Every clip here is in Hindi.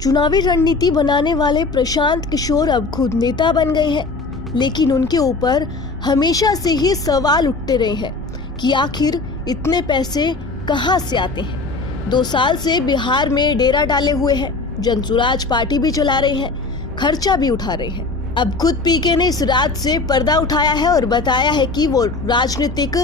चुनावी रणनीति बनाने वाले प्रशांत किशोर अब खुद नेता बन गए हैं, लेकिन उनके ऊपर हमेशा से ही सवाल उठते रहे हैं कि आखिर इतने पैसे कहां से आते हैं। 2 साल से बिहार में डेरा डाले हुए हैं, जनसुराज पार्टी भी चला रहे हैं, खर्चा भी उठा रहे हैं। अब खुद पीके ने इस राज से पर्दा उठाया है और बताया है कि वो राजनीतिक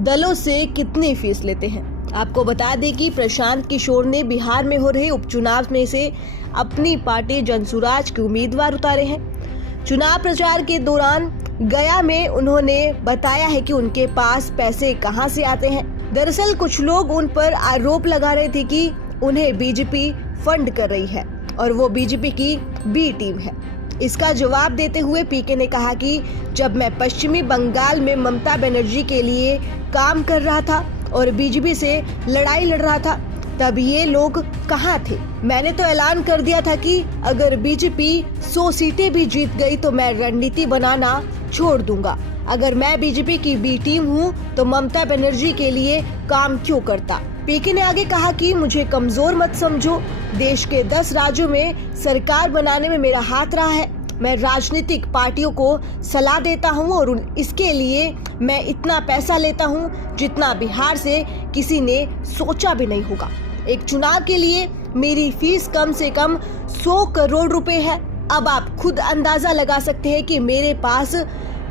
दलों से कितनी फीस लेते हैं। आपको बता दें कि प्रशांत किशोर ने बिहार में हो रहे उपचुनाव में से अपनी पार्टी जनसुराज के उम्मीदवार उतारे हैं। चुनाव प्रचार के दौरान गया में उन्होंने बताया है कि उनके पास पैसे कहां से आते हैं। दरअसल कुछ लोग उन पर आरोप लगा रहे थे कि उन्हें बीजेपी फंड कर रही है और वो बीजेपी की बी टीम है। इसका जवाब देते हुए पीके ने कहा कि जब मैं पश्चिमी बंगाल में ममता बनर्जी के लिए काम कर रहा था और बीजेपी से लड़ाई लड़ रहा था, तब ये लोग कहाँ थे। मैंने तो ऐलान कर दिया था कि अगर बीजेपी 100 सीटें भी जीत गई तो मैं रणनीति बनाना छोड़ दूंगा। अगर मैं बीजेपी की बी टीम हूँ तो ममता बनर्जी के लिए काम क्यों करता। पीके ने आगे कहा कि मुझे कमजोर मत समझो, देश के 10 राज्यों में सरकार बनाने में मेरा हाथ रहा है। मैं राजनीतिक पार्टियों को सलाह देता हूं और इसके लिए मैं इतना पैसा लेता हूं जितना बिहार से किसी ने सोचा भी नहीं होगा। एक चुनाव के लिए मेरी फीस कम से कम 100 करोड़ रुपए है। अब आप खुद अंदाजा लगा सकते हैं कि मेरे पास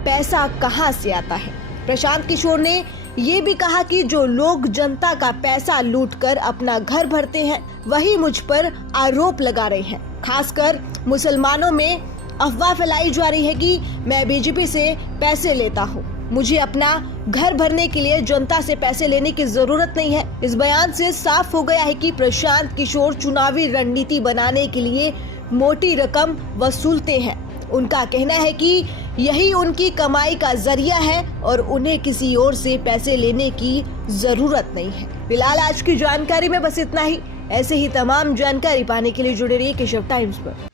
पैसा कहां से आता है। प्रशांत किशोर ने ये भी कहा कि जो लोग जनता का पैसा लूटकर अपना घर भरते हैं वही मुझ पर आरोप लगा रहे हैं। खासकर मुसलमानों में अफवाह फैलाई जा रही है कि मैं बीजेपी से पैसे लेता हूं। मुझे अपना घर भरने के लिए जनता से पैसे लेने की जरूरत नहीं है। इस बयान से साफ हो गया है कि प्रशांत किशोर चुनावी रणनीति बनाने के लिए मोटी रकम वसूलते हैं। उनका कहना है कि यही उनकी कमाई का जरिया है और उन्हें किसी और से पैसे लेने की जरूरत नहीं है। फिलहाल आज की जानकारी में बस इतना ही। ऐसे ही तमाम जानकारी पाने के लिए जुड़े रहिए केशव टाइम्स पर।